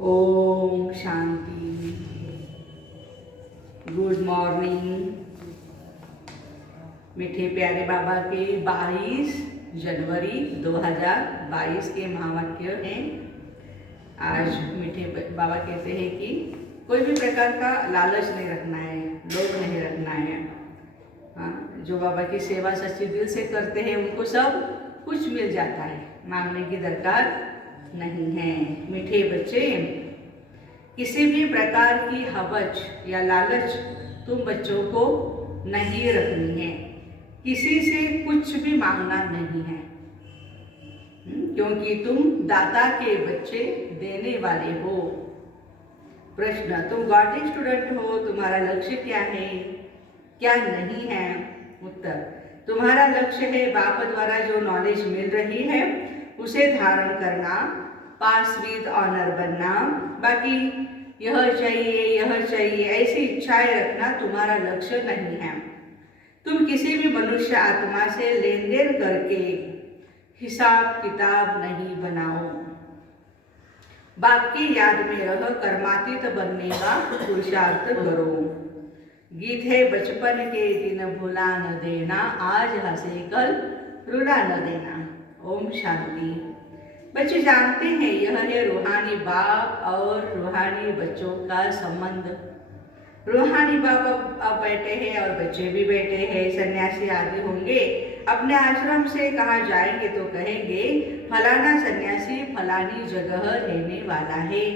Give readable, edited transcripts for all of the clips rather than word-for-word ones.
Om Shanti. Good morning मीठे प्यारे बाबा के 22 जनवरी 2022 के महावाक्य हैं। आज मीठे बाबा कहते हैं कि कोई भी प्रकार का लालच नहीं रखना है, लोभ नहीं रखना है। हाँ, जो बाबा की सेवा सच्चे दिल से करते हैं उनको सब कुछ मिल जाता है, मांगने की दरकार नहीं है। मीठे बच्चे, किसी भी प्रकार की हवस या लालच तुम बच्चों को नहीं रखनी है। किसी से कुछ भी मांगना नहीं है, क्योंकि तुम दाता के बच्चे, देने वाले हो। प्रश्न, तुम गॉड स्टूडेंट हो, तुम्हारा लक्ष्य क्या है, क्या नहीं है? उत्तर, तुम्हारा लक्ष्य है बाप द्वारा जो नॉलेज मिल रही है उसे धारण करना, पास विद ऑनर बनना। बाकी यह चाहिए ऐसी इच्छाएं रखना तुम्हारा लक्ष्य नहीं है। तुम किसी भी मनुष्य आत्मा से लेन देन करके हिसाब किताब नहीं बनाओ। बाप की याद में रह कर्मातीत बनने का पुरुषार्थ करो। गीत है बचपन के दिन भुला न देना, आज हंसे कल रुला न देना। ओम शांति। बच्चे जानते हैं यह है रूहानी बाप और रूहानी बच्चों का संबंध। रूहानी बाप अब बैठे हैं और बच्चे भी बैठे हैं, सन्यासी आदि होंगे। अपने आश्रम से कहाँ जाएंगे तो कहेंगे फलाना सन्यासी फलानी जगह रहने वाला है।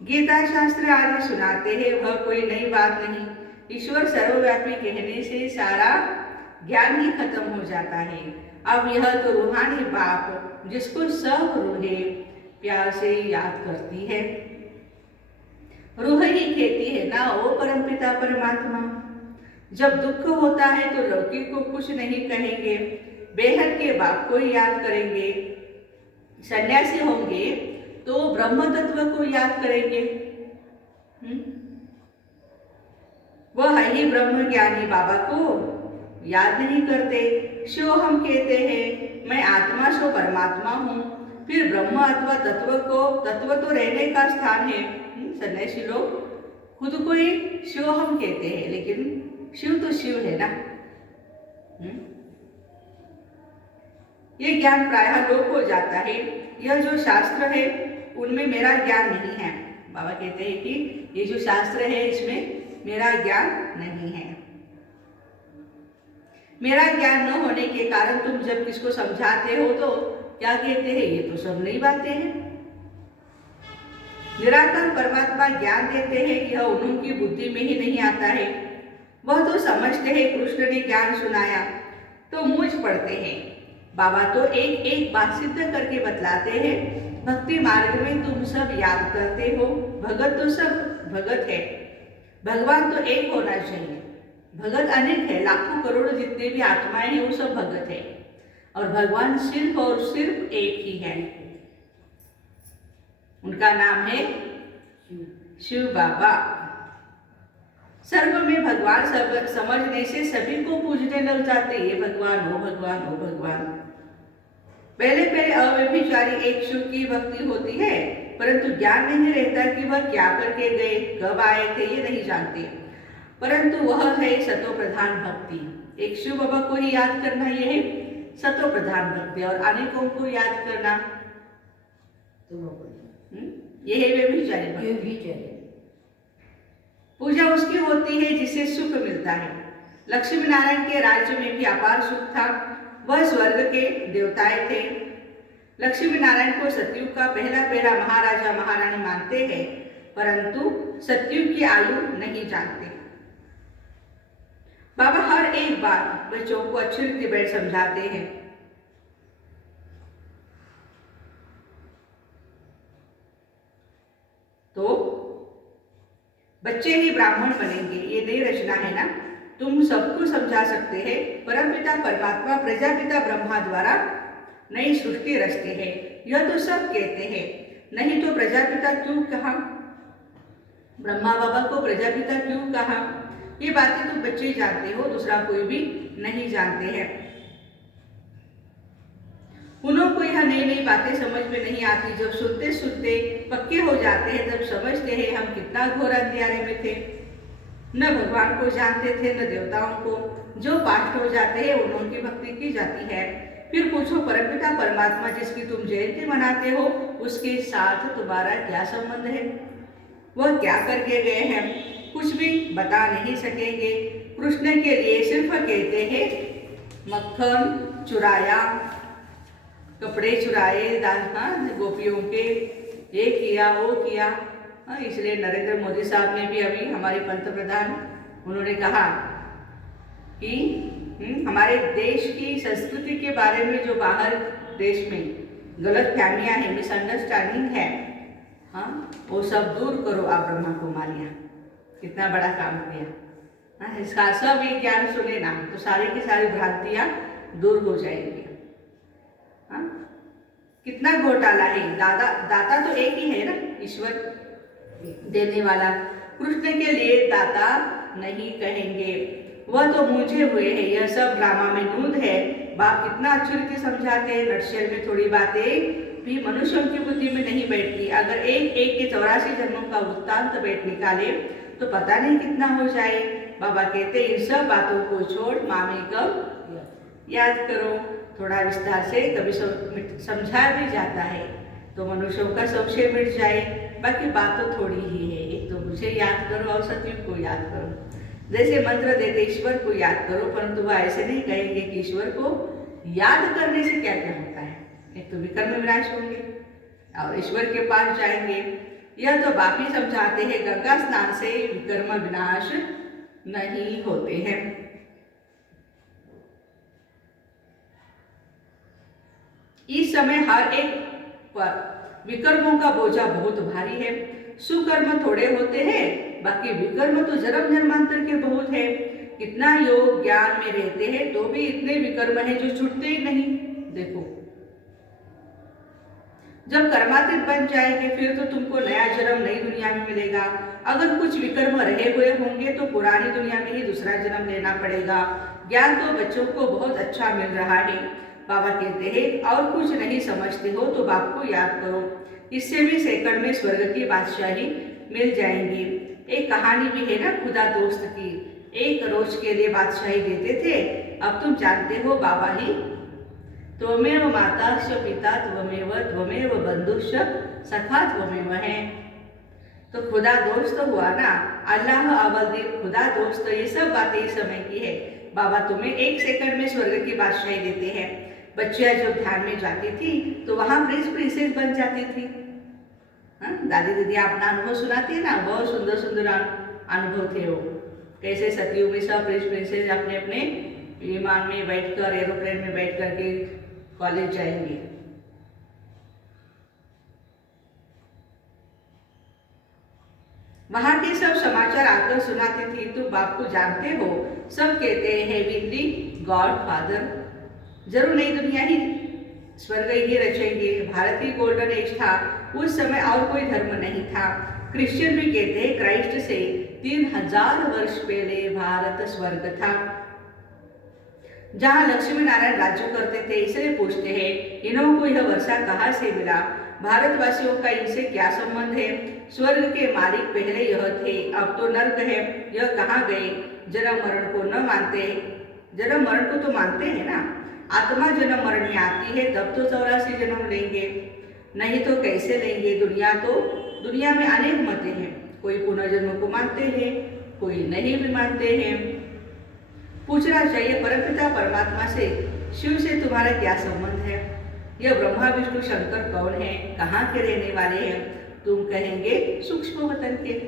गीता शास्त्र आदि सुनाते हैं, वह कोई नई बात नहीं। ईश्वर सर्वव्यापी कहने से सारा ज्ञान ही खत्म हो जाता है। अब यह तो रूहानी बाप जिसको सब रूहें प्यार से याद करती है, रूह ही कहती है ना, ओ परमपिता परमात्मा। जब दुख होता है तो लौकिक को कुछ नहीं कहेंगे, बेहद के बाप को ही याद करेंगे। सन्यासी होंगे तो ब्रह्म तत्व को याद करेंगे। वह है ही ब्रह्म ज्ञानी बाबा को याद नहीं करते। शिव हम कहते हैं मैं आत्मा सो परमात्मा हूँ, फिर ब्रह्म अथवा तत्व तो रहने का स्थान है। सन्यासी लोग खुद को ही शिव हम कहते हैं, लेकिन शिव तो शिव है ना। ये ज्ञान प्रायः लोप हो जाता है। यह जो शास्त्र है उनमें मेरा ज्ञान नहीं है। बाबा कहते हैं कि ये जो शास्त्र है इसमें मेरा ज्ञान नहीं है। मेरा ज्ञान न होने के कारण तुम जब किसको समझाते हो तो क्या कहते हैं, ये तो सब नई बातें हैं। निराकार परमात्मा ज्ञान देते हैं, यह उनकी बुद्धि में ही नहीं आता है। वह तो समझते हैं कृष्ण ने ज्ञान सुनाया तो मूझ पड़ते हैं। बाबा तो एक एक बात सिद्ध करके बतलाते हैं। भक्ति मार्ग में तुम सब याद करते हो, भगत तो सब भगत है, भगवान तो एक होना चाहिए। भगत अनेक है, लाखों करोड़ों जितने भी आत्माएं हैं वो सब भगत है, और भगवान सिर्फ और सिर्फ एक ही है। उनका नाम है शिव बाबा। सर्व में भगवान सब समझने से सभी को पूजने लग जाते, ये भगवान, वो भगवान, वो भगवान। पहले अव्यभिचारी एक शिव की भक्ति होती है, परंतु ज्ञान नहीं रहता कि वह क्या करके गए, कब आए थे, ये नहीं जानते। परंतु वह है सतो प्रधान भक्ति। एक शिव बाबा को ही याद करना, यह है सतो प्रधान भक्ति, और अनेकों को याद करना यह है व्यभिचारी भक्ति। पूजा उसकी होती है जिसे सुख मिलता है। लक्ष्मी नारायण के राज्य में भी अपार सुख था, वह स्वर्ग के देवताएं थे। लक्ष्मी नारायण को सतयुग का पहला महाराजा महारानी मानते हैं, परंतु सतयुग की आयु नहीं जानते। बाबा हर एक बात बच्चों को अच्छी रीति बैठ समझाते हैं। तो बच्चे ही ब्राह्मण बनेंगे, ये नई रचना है ना। तुम सबको समझा सकते हैं परमपिता परमात्मा प्रजापिता ब्रह्मा द्वारा नई सृष्टि रचते हैं, यह तो सब कहते हैं। नहीं तो प्रजापिता क्यों कहा, ब्रह्मा बाबा को प्रजापिता क्यों कहा, ये बातें तो बच्चे जानते हो, दूसरा कोई भी नहीं जानते हैं। उनको यह नई नई बातें समझ में नहीं आती। जब सुनते सुनते पक्के हो जाते हैं तब समझते हैं हम कितना घोर अंधियारे में थे। न भगवान को जानते थे न देवताओं को। जो पास्ट हो जाते हैं उनकी भक्ति की जाती है। फिर पूछो परमपिता परमात्मा जिसकी तुम जयंती मनाते हो उसके साथ तुम्हारा क्या संबंध है? वह क्या करके गए हैं? कुछ भी बता नहीं सकेंगे। कृष्ण के लिए सिर्फ कहते हैं मक्खन चुराया, कपड़े चुराए गोपियों के, ये किया वो किया। इसलिए नरेंद्र मोदी साहब ने भी अभी हमारे पंतप्रधान उन्होंने कहा कि हमारे देश की संस्कृति के बारे में जो बाहर देश में गलत फहमियाँ हैं, मिसअंडरस्टैंडिंग है, वो सब दूर करो। आप ब्रह्मा कुमारियाँ कितना बड़ा काम किया। इसका सब ये ज्ञान सुने ना तो सारी की सारी भ्रांतियाँ दूर हो जाएंगी। कितना घोटाला है। दाता तो एक ही है ना, ईश्वर देने वाला। कृष्ण के लिए दाता नहीं कहेंगे, वह तो मूंझे हुए हैं। यह सब ड्रामा में नूंद है। बाप कितना अच्छी रीति समझाते हैं। नटशेल में थोड़ी बातें भी मनुष्यों की बुद्धि में नहीं बैठती। अगर एक एक के 84 जन्मों का वृत्तांत बैठ निकाले तो पता नहीं कितना हो जाए। बाबा कहते इन सब बातों को छोड़ मामी कब याद करो। थोड़ा विस्तार से कभी समझा भी जाता है तो मनुष्यों का संशय मिट जाए। बाकी बात तो थोड़ी ही है। एक तो मुझे याद करो और सतयुग को याद करो। जैसे मंत्र देते ईश्वर को याद करो, परंतु वह ऐसे नहीं कहेंगे कि ईश्वर को याद करने से क्या क्या होता है। एक तो विकर्म विनाश होंगे और ईश्वर के पास जाएंगे। यह तो बाप ही समझाते हैं गंगा स्नान से विकर्म विनाश नहीं होते हैं। इस समय हर एक पर विकर्मों का बोझा बहुत भारी है। सुकर्म थोड़े होते हैं, बाकी विकर्म तो जन्म जन्मांतर के बहुत है। कितना योग ज्ञान में रहते हैं तो भी इतने विकर्म हैं जो छूटते ही नहीं। देखो जब कर्मातीत बन जाएंगे फिर तो तुमको नया जन्म नई दुनिया में मिलेगा। अगर कुछ विकर्म रहे हुए होंगे तो पुरानी दुनिया में ही दूसरा जन्म लेना पड़ेगा। ज्ञान तो बच्चों को बहुत अच्छा मिल रहा है। बाबा कहते हैं और कुछ नहीं समझते हो तो बाप को याद करो, इससे भी सेकंड में स्वर्ग की बादशाही मिल जाएंगी। एक कहानी भी है ना खुदा दोस्त की। 1 रोज के लिए बादशाही देते थे। अब तुम जानते हो बाबा ही त्वमेव माता च पिता त्वमेव बंधुश्च सखा त्वमेव है। तो खुदा दोस्त हुआ ना, अल्लाह अवलदीन खुदा दोस्त, ये सब बातें इस समय की है। बाबा तुम्हें 1 सेकंड में स्वर्ग की बादशाही देते हैं। बच्चियां जब ध्यान में जाती थी तो वहां प्रिंस प्रिंसेस बन जाती थी। दादी दीदी अपना अनुभव सुनाती है ना, बहुत सुंदर सुंदर अनुभव थे वो। कैसे सतयुग में सब प्रिंस प्रिंसेस अपने अपने विमान में बैठकर, एरोप्लेन में बैठ करके कॉलेज जाएंगे। वहां के सब समाचार आकर सुनाती थी। तुम बाप को जानते हो, सब कहते हैं हेवनली गॉड फादर। जरूर नई दुनिया ही स्वर्ग ही रचेंगे। भारत ही गोल्डन एज था, उस समय और कोई धर्म नहीं था। क्रिश्चियन भी कहते हैं क्राइस्ट से 3000 वर्ष पहले भारत स्वर्ग था, जहाँ लक्ष्मी नारायण राज्य करते थे। इसलिए पूछते हैं इन्हों को यह वर्षा कहाँ से मिला? भारतवासियों का इनसे क्या संबंध है? स्वर्ग के मालिक पहले यह थे, अब तो नर्क है, यह कहाँ गए? जन्म मरण को न मानते, जन्म मरण को तो मानते हैं ना। आत्मा जन्म मरण में आती है तब तो 84 जन्म लेंगे, नहीं तो कैसे लेंगे? दुनिया में अनेक मतें हैं। कोई पुनर्जन्म को मानते हैं, कोई नहीं भी मानते हैं। पूछना चाहिए परमपिता परमात्मा से, शिव से तुम्हारा क्या संबंध है? यह ब्रह्मा विष्णु शंकर कौन है? कहाँ के रहने वाले हैं? तुम कहेंगे सूक्ष्म वतन के।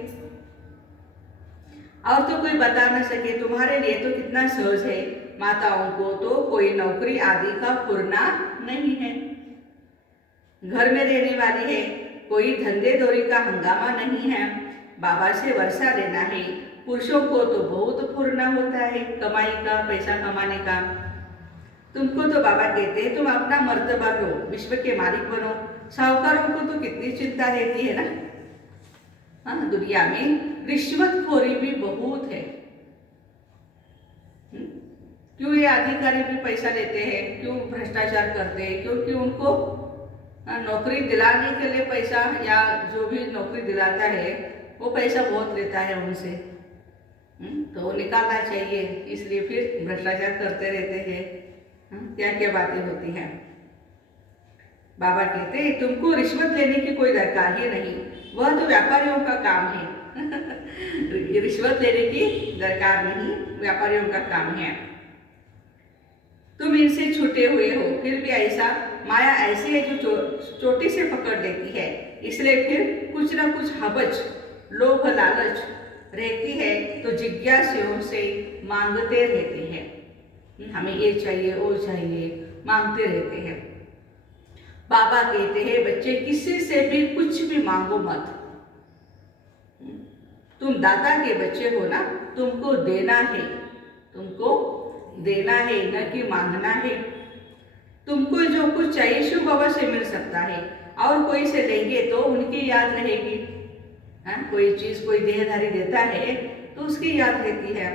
और तो कोई बता न सके। तुम्हारे लिए तो कितना सहज है। माताओं को तो कोई नौकरी आदि का फुरना नहीं है, घर में रहने वाली है, कोई धंधे दौरी का हंगामा नहीं है। बाबा से वर्षा लेना है। पुरुषों को तो बहुत फुरना होता है कमाई का, पैसा कमाने का। तुमको तो बाबा कहते हैं तुम अपना मर्तबा लो, विश्व के मालिक बनो। साहूकारों को तो कितनी चिंता रहती है ना। हाँ, दुनिया में रिश्वतखोरी भी बहुत है। क्यों ये अधिकारी भी पैसा लेते हैं, क्यों भ्रष्टाचार करते हैं? क्योंकि उनको नौकरी दिलाने के लिए पैसा, या जो भी नौकरी दिलाता है वो पैसा बहुत लेता है उनसे। तो वो निकालना चाहिए, इसलिए फिर भ्रष्टाचार करते रहते हैं। क्या क्या बातें होती हैं। बाबा कहते हैं तुमको रिश्वत लेने की कोई दरकार ही नहीं, वह तो व्यापारियों का काम है। रिश्वत लेने की दरकार नहीं, व्यापारियों का काम है। तुम इनसे छूटे हुए हो, फिर भी ऐसा माया ऐसी है जो चोटी से पकड़ लेती है, इसलिए फिर कुछ ना कुछ हवच, लोभ लालच रहती है, तो जिज्ञासुओं से मांगते रहते हैं। हमें ये चाहिए वो चाहिए, मांगते रहते हैं। बाबा कहते हैं बच्चे किसी से भी कुछ भी मांगो मत। तुम दाता के बच्चे हो ना, तुमको देना है, तुमको देना है, न कि मांगना है। तुमको जो कुछ चाहिए शिव बाबा से मिल सकता है, और कोई से लेंगे तो उनकी याद रहेगी। कोई चीज कोई देहधारी देता है तो उसकी याद रहती है।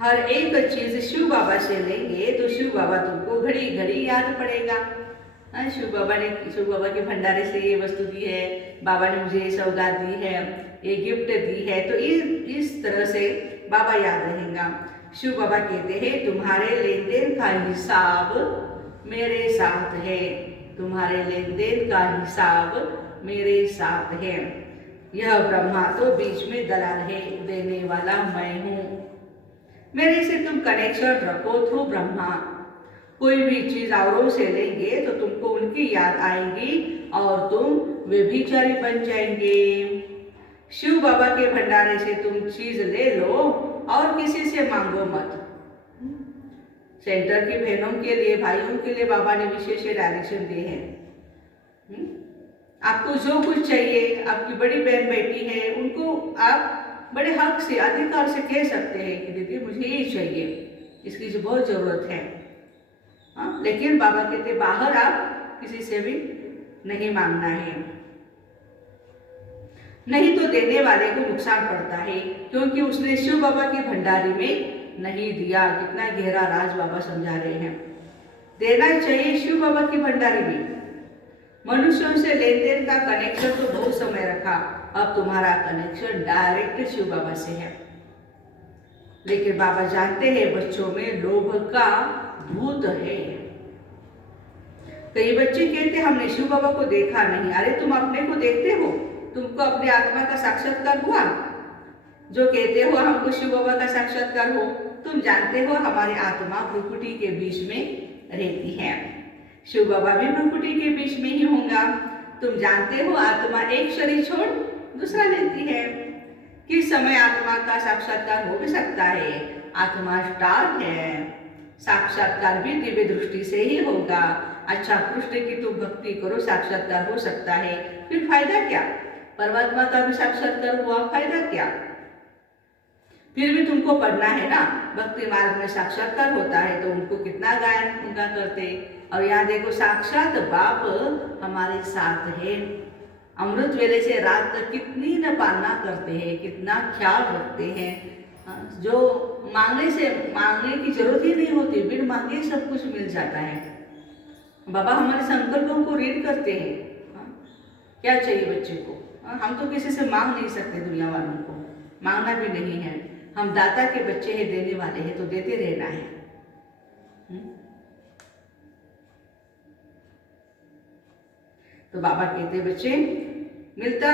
हर एक चीज शिव बाबा से लेंगे तो शिव बाबा तुमको घड़ी घड़ी याद पड़ेगा। शिव बाबा के भंडारे से ये वस्तु दी है, बाबा ने मुझे ये सौगात दी है, ये गिफ्ट दी है, तो इस तरह से बाबा याद रहेगा। शिव बाबा कहते हैं तुम्हारे लेन देन का हिसाब मेरे साथ है, तुम्हारे लेन देन का हिसाब मेरे साथ है। यह ब्रह्मा तो बीच में दलाल है, देने वाला मैं हूँ। मेरे से तुम कनेक्शन रखो थ्रू ब्रह्मा। कोई भी चीज औरों से लेंगे तो तुमको उनकी याद आएगी और तुम व्यभिचारी बन जाएंगे। शिव बाबा के भंडारे से तुम चीज ले लो और किसी से मांगो मत। सेंटर की बहनों के लिए, भाइयों के लिए बाबा ने विशेष डायरेक्शन दिए हैं। आपको जो कुछ चाहिए, आपकी बड़ी बहन बेटी है, उनको आप बड़े हक से, अधिकार से कह सकते हैं कि दीदी मुझे ये चाहिए, इसकी जो बहुत जरूरत है। लेकिन बाबा कहते बाहर आप किसी से भी नहीं मांगना है, नहीं तो देने वाले को नुकसान पड़ता है, क्योंकि उसने शिव बाबा की भंडारी में नहीं दिया। कितना गहरा राज बाबा समझा रहे हैं। देना चाहिए शिव बाबा की भंडारी में। मनुष्यों से लेन देन का कनेक्शन तो बहुत समय रखा, अब तुम्हारा कनेक्शन डायरेक्ट शिव बाबा से है। लेकिन बाबा जानते हैं बच्चों में लोभ का भूत है। कई बच्चे कहते हमने शिव बाबा को देखा नहीं। अरे तुम अपने को देखते हो? तुमको अपने आत्मा का साक्षात्कार हुआ? जो कहते हो हमको शिव बाबा का साक्षात्कार हो, तुम जानते हो हमारी आत्मा भ्रुकुटी के बीच में रहती है। शिव बाबा भी भ्रुकुटी के बीच में ही होगा। तुम जानते हो आत्मा एक शरीर छोड़ दूसरा लेती है। किस समय आत्मा का साक्षात्कार हो भी सकता है? आत्मा स्टार है, साक्षात्कार भी दिव्य दृष्टि से ही होगा। अच्छा कृष्ण की तुम भक्ति करो, साक्षात्कार हो सकता है, फिर फायदा क्या? परमात्मा का भी साक्षात्कार हुआ, फायदा क्या? फिर भी तुमको पढ़ना है ना, भक्ति मार्ग में साक्षात्कार होता है तो उनको कितना गायन उनका करते। और यहाँ देखो साक्षात बाप हमारे साथ है। अमृत वेले से रात तक कितनी न पालना करते हैं, कितना ख्याल रखते हैं। जो मांगने की जरूरत ही नहीं होती, बिन मांगे सब कुछ मिल जाता है। बाबा हमारे संकल्पों को रीड करते हैं। क्या चाहिए बच्चे को? हम तो किसी से मांग नहीं सकते, दुनिया वालों को मांगना भी नहीं है। हम दाता के बच्चे हैं, देने वाले हैं, तो देते रहना है। तो बाबा कहते बच्चे मिलता,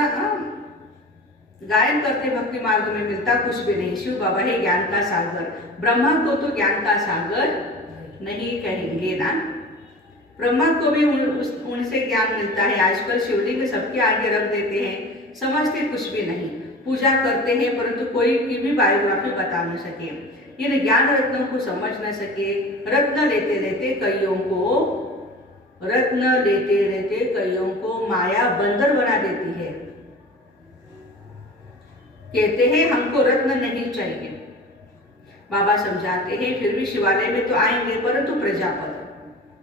गायन करते भक्ति मार्ग में मिलता कुछ भी नहीं। शिव बाबा है ज्ञान का सागर। ब्रह्मा को तो ज्ञान का सागर नहीं कहेंगे ना, ब्रह्मा को भी उनसे ज्ञान मिलता है। आजकल शिवलिंग सबके आगे रख देते हैं, समझते कुछ भी नहीं, पूजा करते हैं परंतु कोई की भी बायोग्राफी बता न सके, इन ज्ञान रत्नों को समझ न सके। रत्न लेते लेते कईयों को माया बंदर बना देती है। कहते हैं हमको रत्न नहीं चाहिए। बाबा समझाते हैं फिर भी शिवालय में तो आएंगे परंतु प्रजापद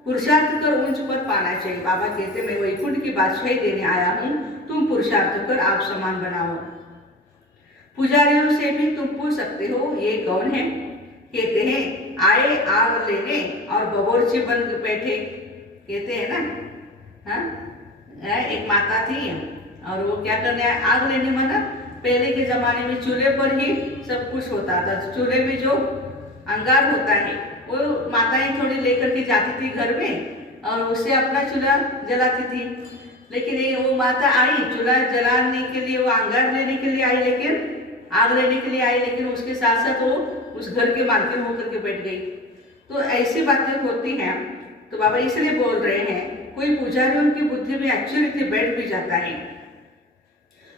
पुरुषार्थ कर उच्च पद पाना चाहिए। बाबा कहते मैं वैकुंठ की बादशाही देने आया हूँ, तुम पुरुषार्थ कर आप समान बनाओ। पुजारियों से भी तुम पूछ सकते हो ये कौन है? कहते हैं आए आग लेने और बबोरची बन बैठे, कहते हैं ना। हाँ, एक माता थी और वो क्या करने आए, आग लेने। माना पहले के जमाने में चूल्हे पर ही सब कुछ होता था। चूल्हे में जो अंगार होता है वो माताएं थोड़ी लेकर के जाती थी घर में और उससे अपना चूल्हा जलाती थी। लेकिन ये वो माता आई चूल्हा जलाने के लिए, वो अंगार लेने के लिए आई, लेकिन आग लेने के लिए आई, लेकिन उसके साथ साथ वो उस घर के मालकिन होकर के बैठ गई। तो ऐसी बातें होती हैं। तो बाबा इसलिए बोल रहे हैं, कोई पुजारियों की बुद्धि में एक्चुअली बैठ भी जाता है।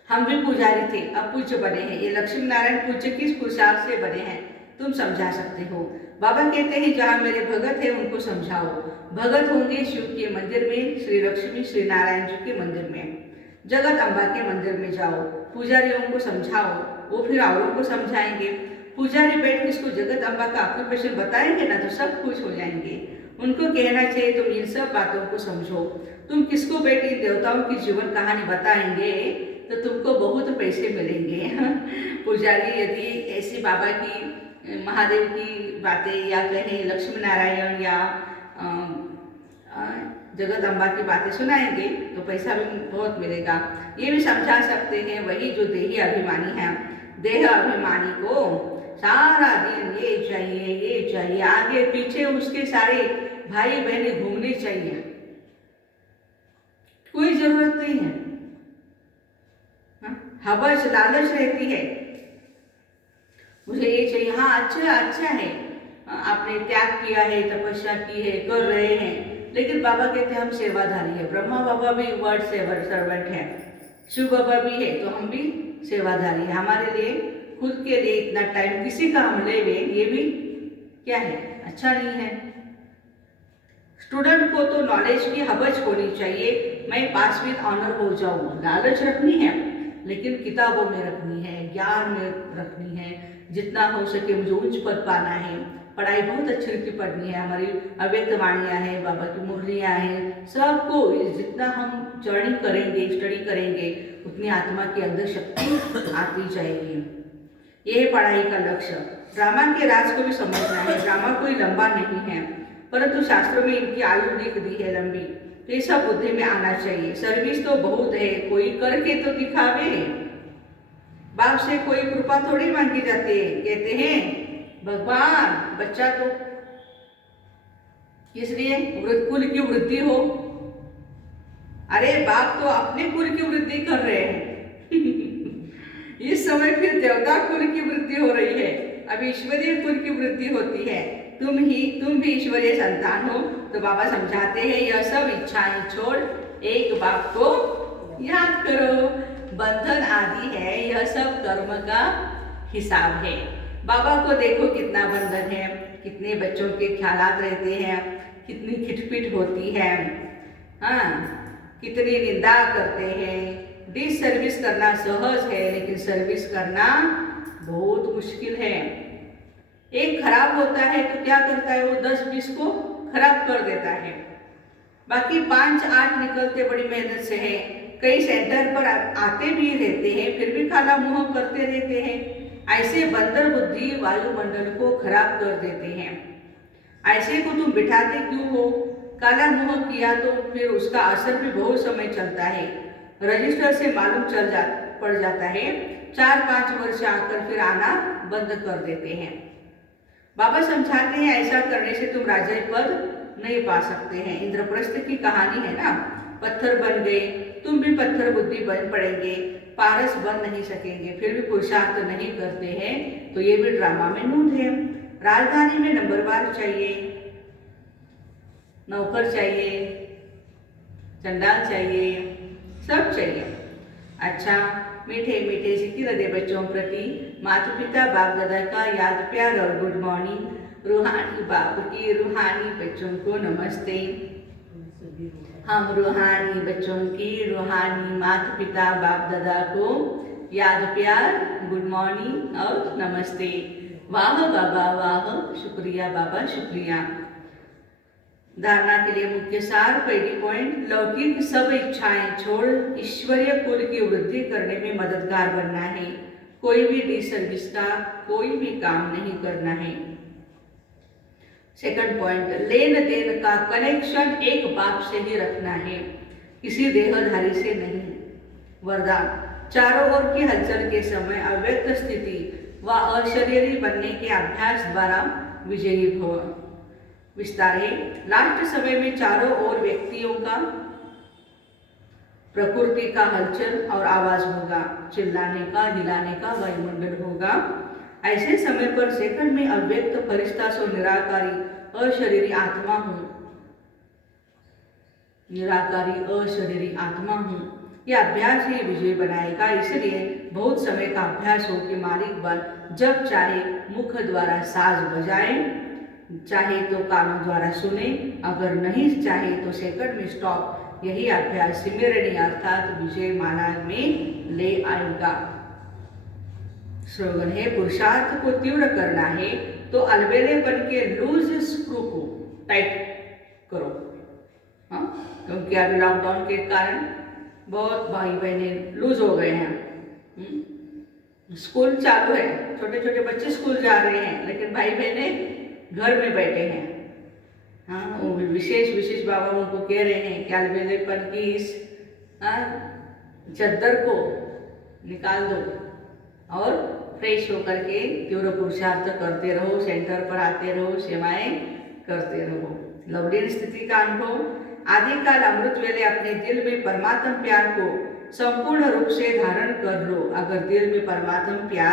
हम भी पुजारी थे, अब पूज्य बने हैं। ये लक्ष्मी नारायण पूज्य किस पुरुषार्थ से बने हैं तुम समझा सकते हो। बाबा कहते हैं जहाँ मेरे भगत है उनको समझाओ। भगत होंगे शिव के मंदिर में, श्री लक्ष्मी श्री नारायण जी के मंदिर में, जगत अम्बा के मंदिर में जाओ, पुजारियों को समझाओ, वो फिर औरों को समझाएंगे। पुजारी बैठ के इसको जगत अम्बा का ऑक्यूपेशन बताएंगे ना तो सब खुश हो जाएंगे। उनको कहना चाहिए तुम इन सब बातों को समझो। तुम किसको बैठ इन देवताओं की जीवन कहानी बताएंगे तो तुमको बहुत पैसे मिलेंगे। पुजारी यदि ऐसी बाबा की, महादेव की बातें या कहें लक्ष्मी नारायण या जगत अम्बा की बातें सुनाएंगे तो पैसा भी बहुत मिलेगा। ये भी समझा सकते हैं वही जो देही अभिमानी है। देह अभिमानी को सारा दिन ये चाहिए, आगे पीछे उसके सारे भाई बहने घूमने चाहिए, कोई जरूरत नहीं है। हवस लालच रहती है, मुझे ये चाहिए, हाँ अच्छा है, आपने त्याग किया है, तपस्या की है, कर रहे हैं। लेकिन बाबा कहते हैं हम सेवाधारी है। ब्रह्मा बाबा भी वर्ड सर्वेंट है, शिव बाबा भी है, तो हम भी सेवाधारी है। हमारे लिए खुद के लिए इतना टाइम किसी का हम ले लें, ये भी क्या है, अच्छा नहीं है। स्टूडेंट को तो नॉलेज की हवस होनी चाहिए, मैं पास विद ऑनर हो जाऊँ, लालच रखनी है लेकिन किताबों में रखनी है, ज्ञान में रखनी है। जितना हो सके मुझे उच्च पद पाना है, पढ़ाई बहुत अच्छी रीति पढ़नी है। हमारी अव्यक्त वाणियाँ हैं, बाबा की मुरलियाँ हैं, सबको जितना हम जर्नी करेंगे, स्टडी करेंगे, उतनी आत्मा के अंदर शक्ति आती जाएगी। यह है पढ़ाई का लक्ष्य। ड्रामा के राज को भी समझना है। ड्रामा कोई लंबा नहीं है, परंतु शास्त्रों में इनकी आयु लिख दी है लंबी, तो ये सब बुद्धि में आना चाहिए। सर्विस तो बहुत है, कोई करके तो दिखावे। बाप से कोई कृपा थोड़ी मांगी जाती है। कहते हैं भगवान बच्चा तो इसलिए कुल की वृद्धि हो। अरे बाप तो अपने कुल की वृद्धि कर रहे हैं। इस समय फिर देवता कुल की वृद्धि हो रही है, अब ईश्वरीय कुल की वृद्धि होती है। तुम भी ईश्वरीय संतान हो। तो बाबा समझाते हैं यह सब इच्छाएं छोड़ एक बाप को याद करो। बंधन आदि है, यह सब कर्म का हिसाब है। बाबा को देखो कितना बंधन है, कितने बच्चों के ख्यालात रहते हैं, कितनी खिटपिट होती है, हाँ, कितनी निंदा करते हैं। डिस सर्विस करना सहज है, लेकिन सर्विस करना बहुत मुश्किल है। एक खराब होता है तो क्या करता है, वो 10-20 को खराब कर देता है। बाकी 5-8 निकलते बड़ी मेहनत से है। कई सेंटर पर आते भी रहते हैं, फिर भी काला मुंह करते रहते हैं। ऐसे बंदर बुद्धि वायुमंडल को खराब कर देते हैं। ऐसे को तुम बिठाते क्यों हो? काला मुंह किया तो फिर उसका असर भी बहुत समय चलता है। रजिस्टर से मालूम पड़ जाता है। 4-5 वर्ष आकर फिर आना बंद कर देते हैं। बाबा समझाते हैं ऐसा करने से तुम राजा पद नहीं पा सकते हैं। इंद्रप्रस्थ की कहानी है ना, पत्थर बन गए, तुम भी पत्थर बुद्धि बन पड़ेंगे, पारस बन नहीं सकेंगे, फिर भी पुरुषार्थ नहीं करते हैं, तो ये भी ड्रामा में नूंद है। राजधानी में नंबरवार चाहिए, नौकर चाहिए, चंडाल चाहिए, सब चाहिए। अच्छा, मीठे मीठे सिक्के लदे बच्चों प्रति माता पिता बाप दादा का याद प्यार और गुड मॉर्निंग। रूहानी बाप की रूहानी बच्चों को नमस्ते। हम रूहानी बच्चों की रूहानी माता पिता बाप दादा को याद प्यार, गुड मॉर्निंग और नमस्ते। वाह बाबा वाह, शुक्रिया बाबा शुक्रिया। धारणा के लिए मुख्य सार, पहली पॉइंट, लौकिक सब इच्छाएं छोड़ ईश्वरीय कुल की वृद्धि करने में मददगार बनना है। कोई भी डिसर्विस का कोई भी काम नहीं करना है। सेकंड पॉइंट, लेन देन का कनेक्शन एक बाप से ही रखना है, किसी देहधारी से नहीं। वरदान, चारों ओर की हलचल के समय अव्यक्त स्थिति व अशरीरी बनने के अभ्यास द्वारा विजयी भव। विस्तार है, लास्ट समय में चारों ओर व्यक्तियों का, प्रकृति का हलचल और आवाज होगा, चिल्लाने का, हिलाने का वायुमंडल होगा। ऐसे समय पर सेकंड में अव्यक्त फरिश्ता सो निराकारी अशरीरी आत्मा हूँ, निराकारी अशरीरी आत्मा हूँ, यह अभ्यास ही विजय बनाएगा। इसलिए बहुत समय का अभ्यास हो कि मालिक बन जब चाहे मुख द्वारा साज बजाए, चाहे तो कानों द्वारा सुने, अगर नहीं चाहे तो सेकंड में स्टॉप। यही अभ्यास सिमरणी अर्थात विजय माला में ले आएगा। स्लोगन है, पुरुषार्थ को तीव्र करना है तो अलबेलेपन के लूज स्क्रू को टाइट करो। हाँ, क्योंकि अभी लॉकडाउन के कारण बहुत भाई बहने लूज हो गए हैं। स्कूल चालू है, छोटे छोटे बच्चे स्कूल जा रहे हैं, लेकिन भाई बहने घर में बैठे हैं। हाँ, वो विशेष बाबा उनको कह रहे हैं कि अलबेलेपन की इस चद्दर को निकाल दो और फ्रेश होकर के तीव्र पुरुषार्थ करते रहो, सेंटर पर आते रहो, सेवाएं करते रहो। लवलीन स्थिति का अनुभव, आदिकाल अमृत वेले अपने दिल में परमात्म प्यार को संपूर्ण रूप से धारण कर लो। अगर दिल में परमात्म प्यार